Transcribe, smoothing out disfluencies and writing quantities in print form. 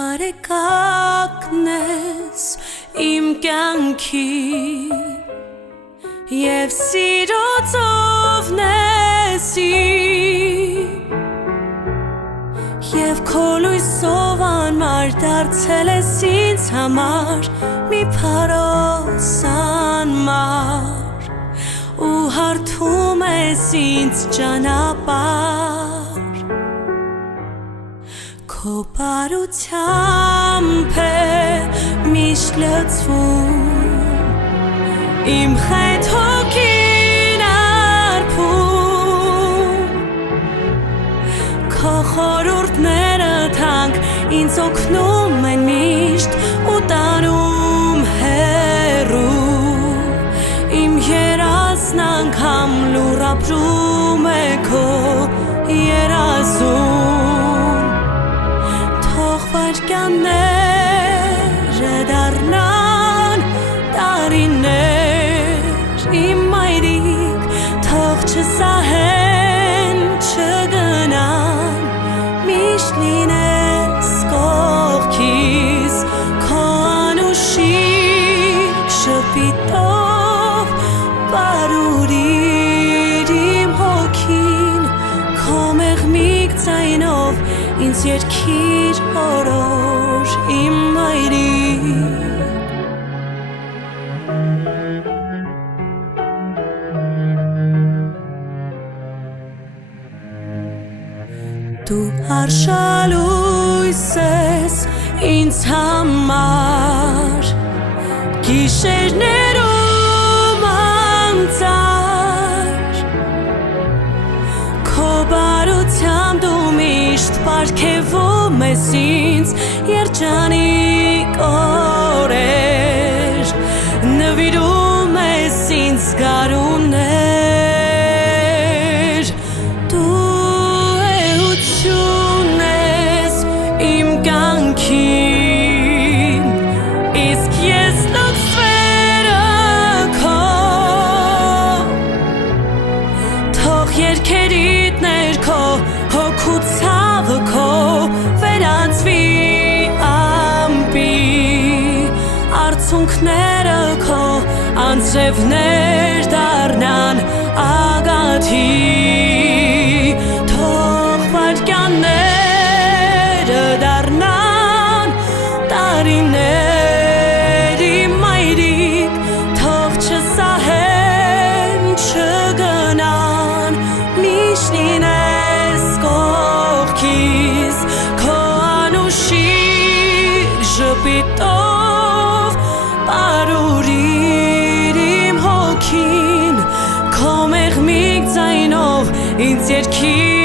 Արեկակնես իմ կյանքի և սիրո ծովնեսի և քո լույսով անմար դարձել ես ինձ համար մի փարոս անմար ու հարթում ես ինձ ճանապարհ Քո բարությամբ է միշտ լցվում իմ խետ հոգին արփում Քո խորհուրդները թանկ ինձ օգնում են միշտ ու տանում հեռու Իմ երազն անգամ լուռ ապրում է քո երազում Վայրկյանները դառնան տարիներ իմ մայրիկ թող չսահեն չգնան միշտ լինես կողքիս քո անուշիկ շփիտով բարուրիր իմ հոգին քո մեղմիկ ձայնով ինձ երկիր օրոր իմ մայրիկ Դու արշալույս ես ինձ համար գիշերներում անծար Քո բարությամբ դու միշտ պարգևում ես ինձ երջանիկ օրեր նվիրում ես ինձ գարուններ Դու էություն ես իմ կյանքին իսկ ես լույսերը քո թող երգերիդ ներքո հոգու ցավը քո վերածվի ամպի Արցունքները քո անձրևներ դառնան ագաթի Թող վայրկյանները դառնան տարիներ իմ մայրիկ Թող չսահեն չգնան միշտ լինես կողքիս Քո անուշիկ ժպիտով բարուրիր իմ հոգին Քո մեղմիկ ձայնով ինձ երկիր